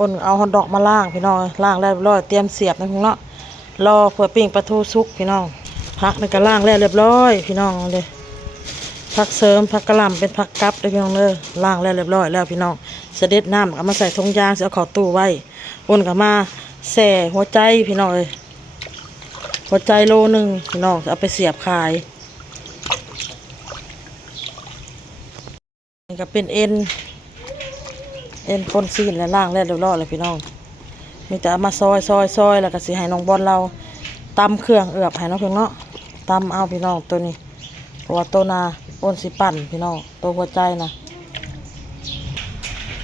อ้นเอาฮอทดอกมาล่างพี่น้องล่างแล้วเรียบร้อยเตรียมเสียบนะพี่น้องรอเพื่อปิ้งปลาทูสุกพี่น้องผักในกระล่างแล้วเรียบร้อยพี่น้องเลยผักเสริมผักกระหล่ำเป็นผักกับเลยพี่น้องเลยล่างแล้วเรียบร้อยแล้วพี่น้องเสด็จน้ำเอามาใส่ถุงยางเอาเข้าตู้ไว้อ้นก็มาแส่หัวใจพี่น้องเลยหัวใจโลนึงพี่น้องเอาไปเสียบขายนี่ก็เป็นเอ็นคนซีนและล่างแล้วเรียบร้อยเลยพี่น้องมีแต่เอามาซอยแล้วก็สิให้น้องบอลเราตำเครื่องเอือบให้น้องเพิ่งเนาะตำเอาพี่น้องตัวนี้เพราะว่าตัวนาอ้นสิปั่นพี่น้องตัวหัวใจนะ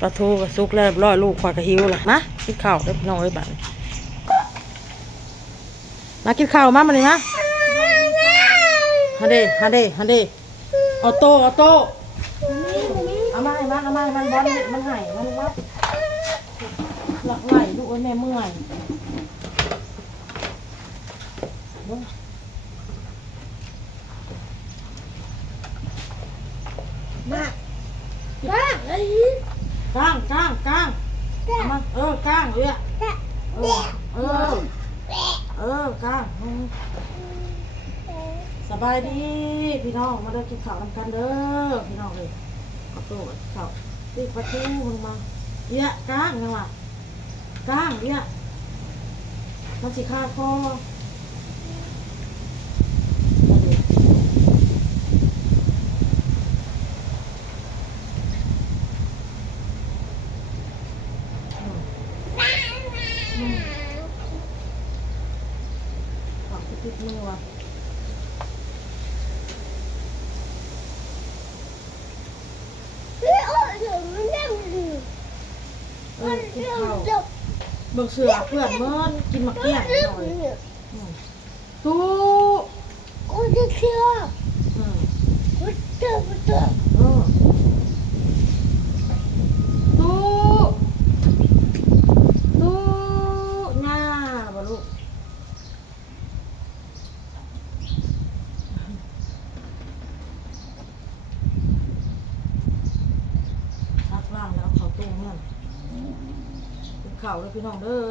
ปลาทูก็สุกแล้วเรียบร้อยลูกควายกระหิวละนะกินข้าวได้พี่น้องเอ้ยบัดมากินข้าวมามันนี่นะฮันเดเอาโต้เอามาให้มันบอลมันหายมันวัดหลักไหลลูกแม่เมื่อยมาก้างเอามาก้างเลยก้างสบายดีพี่น้องมาเด้อกินข้าวนำกันเด้อพี่น้องเลยเอาตัวข้าวตีปลาทูมึงมาเยอะก้างยังวะก้างเยอะมันสิขาดคอติดมือว่ะเบิ่งเสือเพื่อนเมื่อกินมะเขือหน่อยตู้เชื่อตู้ง่าบ่ลูกชักล่างแล้วเขาตู้เนี่ยเป็นข่าวเลยพี่น้องเด้อ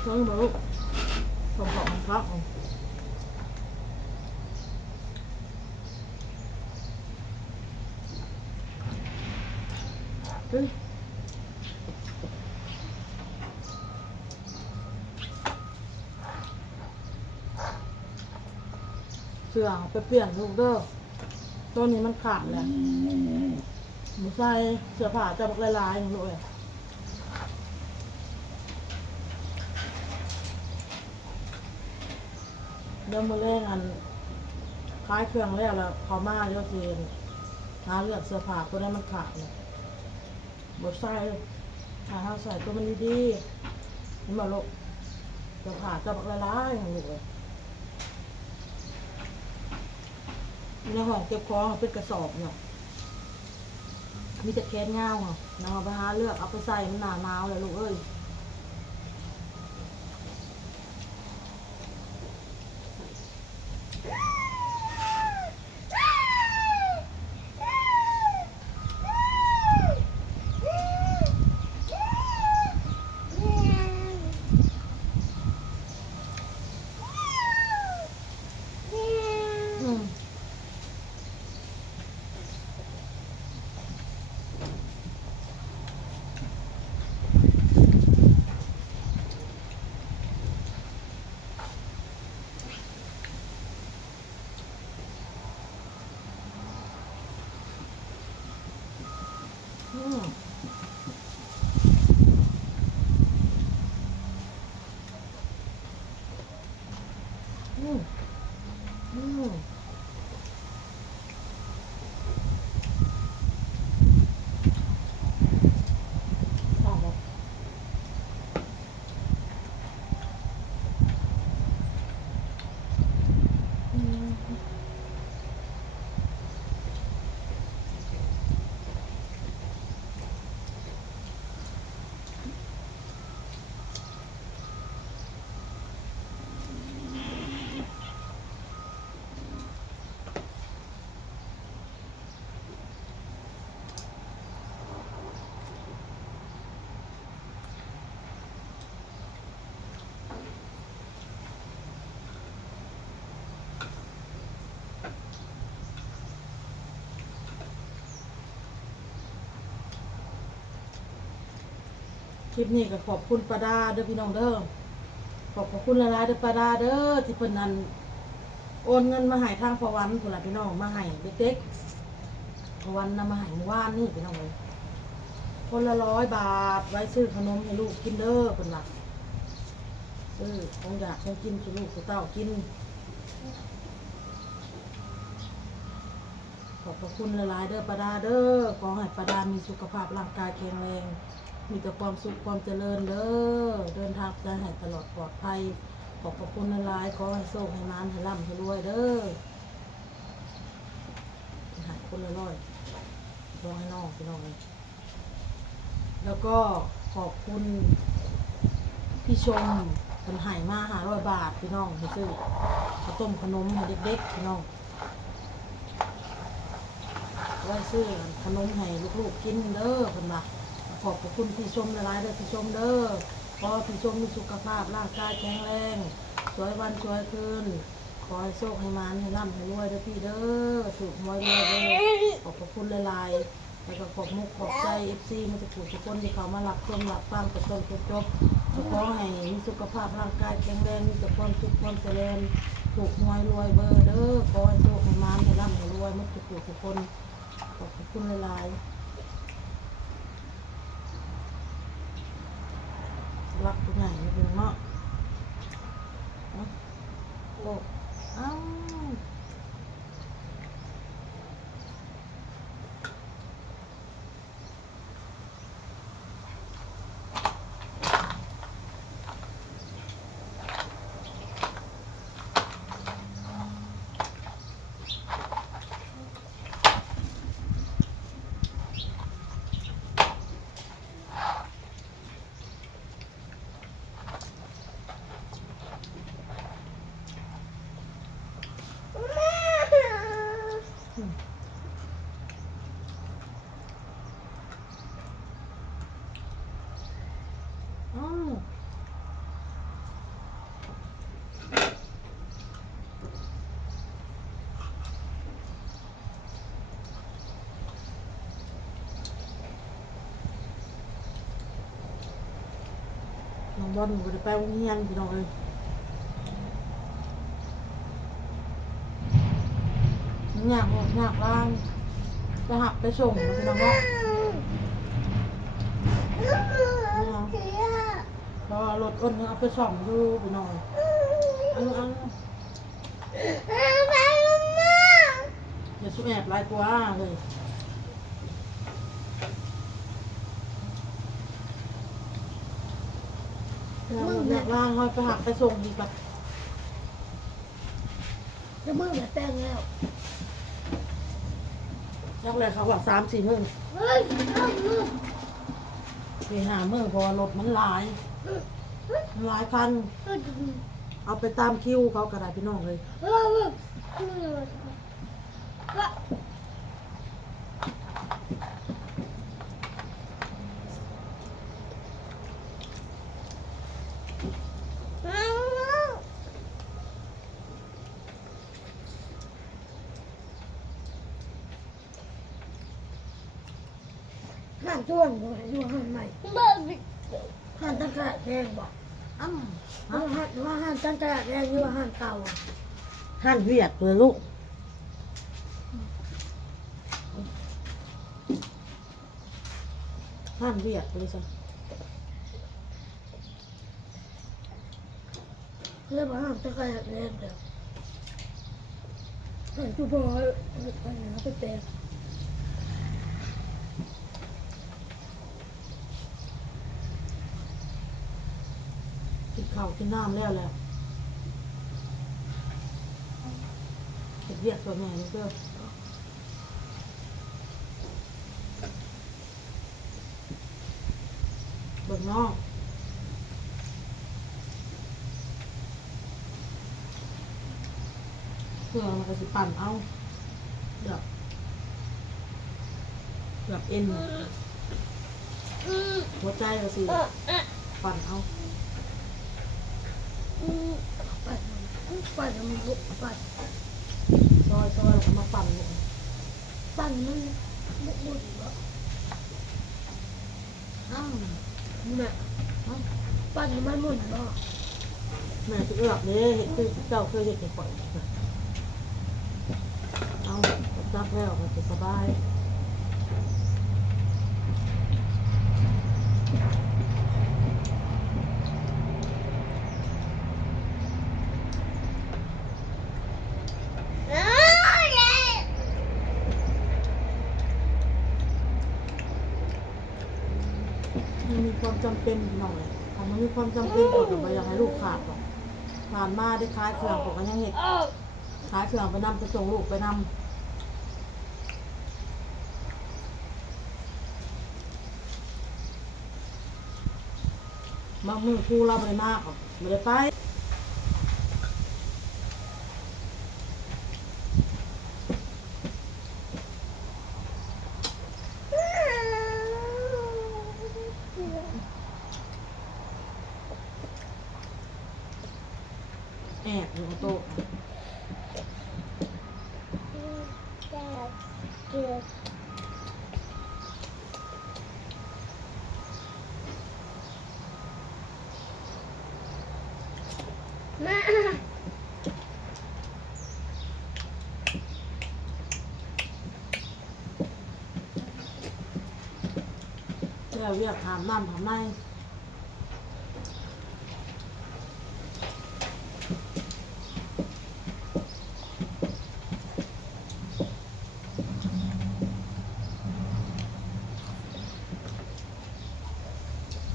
เพิ่งมาลูกผมขอมันพักเฮ้ยเสื้อไปเปลี่ยนลูกเด้อตัวนี้มันขาดเลยหมูใส่เสื้อผ้าจะบักลายๆลูกเดี๋ยวมือเล่นอันคล้ายเครื่องแล้วเขามาเดี๋ยวสิหาเลือกเสื้อผ้าตัวนั้นมันขาดเลยบดใส่หาใส่ตัวมันดีๆนี่มาลูกเสื้อผ้าจะบักลายๆลูกเลยในห้องเก็บของเป็นกระสอบเนาะมีแต่แคสเงาเนาะนำไปหาเลือกเอาไปใส่มันหนาหนาวเลยลูกเอ้ย คลิปนี้ก็ขอบคุณป้าดาเด้อพี่น้องเด้อขอบคุณหลายๆเด้อป้าดาเด้อที่เพิ่นนั้นโอนเงินมาให้ทางพวันพุ่นล่ะพี่น้องมาให้เด็กๆพวันนำมาให้เมื่อวานนี่พี่น้องเอ้ยคนละ100 บาทไว้ซื้อขนมให้ลูกกินเด้อเพิ่นว่าของอยากของกินสู่ลูกสู่เต้ากินขอบคุณหลายๆเด้อป้าดาเด้อขอให้ป้าดามีสุขภาพร่างกายแข็งแรงมีแต่ความสุขความเจริญเด้อเดินทางจะให้ตลอดปลอดภัยขอบคุณหลายๆขอให้โชคให้มานให้ร่ำให้รวยเด้อให้คนละร้อยลองให้น้องพี่น้องเลยแล้วก็ขอบคุณพี่ชมคนให้มา500 บาทพี่น้องให้ซื้อข้าวต้มขนมให้เด็กๆพี่น้องไว้ซื้อขนมให้ลูกๆกินเด้อเพิ่นว่าขอบคุณพี่ชมหลายๆเด้อพี่ชมเด้อขอพี่ชมมีสุขภาพร่างกายแข็งแรงสวยวันสวยคืนขอให้โชคให้มานให้ร่ำให้รวยเด้อพี่เด้อถูกหวยรวยเด้อขอบคุณหลายๆแล้วก็ขอบมุกขอบใจ FC มันจะถูกทุกคนที่เขามารับชมรับฟังจนจบขอให้มีสุขภาพร่างกายแข็งแรงมีแต่ความสุขความเจริญถูกหวยรวยเบอร์เด้อขอให้โชคให้มานให้ร่ำให้รวยมันจะถูกทุกคนขอบคุณหลายๆรักตัวใหญ่นะพี่เนาะโอ้อ้าวอ้าวน้องบอลหนูจะไปโรงเรียนพี่น้องเลยอยากบอกอยากล่างจะหักไปส่งนะพี่น้องเนาะพอรถอ้นเอาไปส่งดูพี่น้องอันอย่าสู้แอบลายตัวเลยอยากล่างเขาไปหักไปส่งดีกว่า แล้วมึงอย่าแต่งแล้ว ยักเลยเขาว่า3-4 มื้อ เฮ้ยเอามึง ไปหามื้อเพราะว่ารถมันหลายคันเอาไปตามคิวเขากระไดพี่น้องเลยห้ามช่วงอยู่ห้ามใหม่ห้ามตั้งกระแดงบอก อ้ำ ว่าห้ามตั้งกระแดงหรือว่าห้ามเก่า ห่านเวียดเลยลูกห่านเวียดเลยจ้ะ เรียกว่าห้ามตั้งกระแดงเดี๋ยวห้ามจุบอยไปหาไปแปลง กินข้าวกินน้ำแล้วแหละเห็ดเวียดตัวแม่นี่เด้อเบิ่งน้องเพื่อมันก็สิปั่นเอาเดี๋ยวเอ็นหัวใจก็สิปั่นเอา ปั่นมันลุกปั่น ซอยแล้วก็มาปั่นลูก ปั่นมันบุกบุก อ้าว แม่ ปั่นมันหมุนบ่ แม่จะเอือกเลยเห็ดคือเจ้าเคยเห็ดให้ข่อยเอาจับแล้วมันจะสบายมันมีความจำเป็นหน่อยมันมีความจำเป็นผมไม่อยากให้ลูกขาดหรอกผ่านมาได้คล้ายเครื่องผมก็ยังเห็ดคล้ายเครื่องไปนำไปส่งลูกไปนำบางมือครูเราไม่ได้มากหรอกไม่ได้ไปแอบอยู่กับโต๊ะ แม่ แล้วเรียกถามน้ำถามใน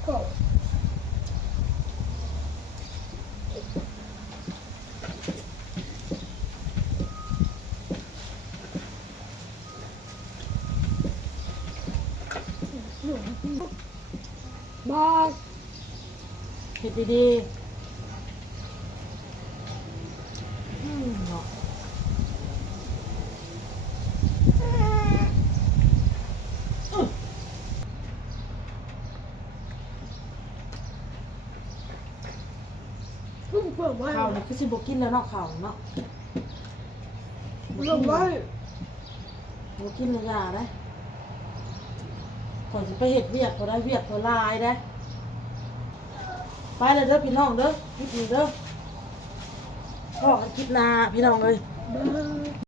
โอ้บอก เห็ดดีๆเนาะ พุ่งเปิดไว้ ข้าวนี่คือสิบกินแล้วเนาะข้าวเนาะ ลงไว้ บกินระยาได้ก่อนจะไปเห็ดเวียกพอได้เวียกพอลายได้ไปเลยเด้อพี่น้องเด้อคลิปนี้เด้อพ่อกันคลิปหนาพี่น้องเลย เบอร์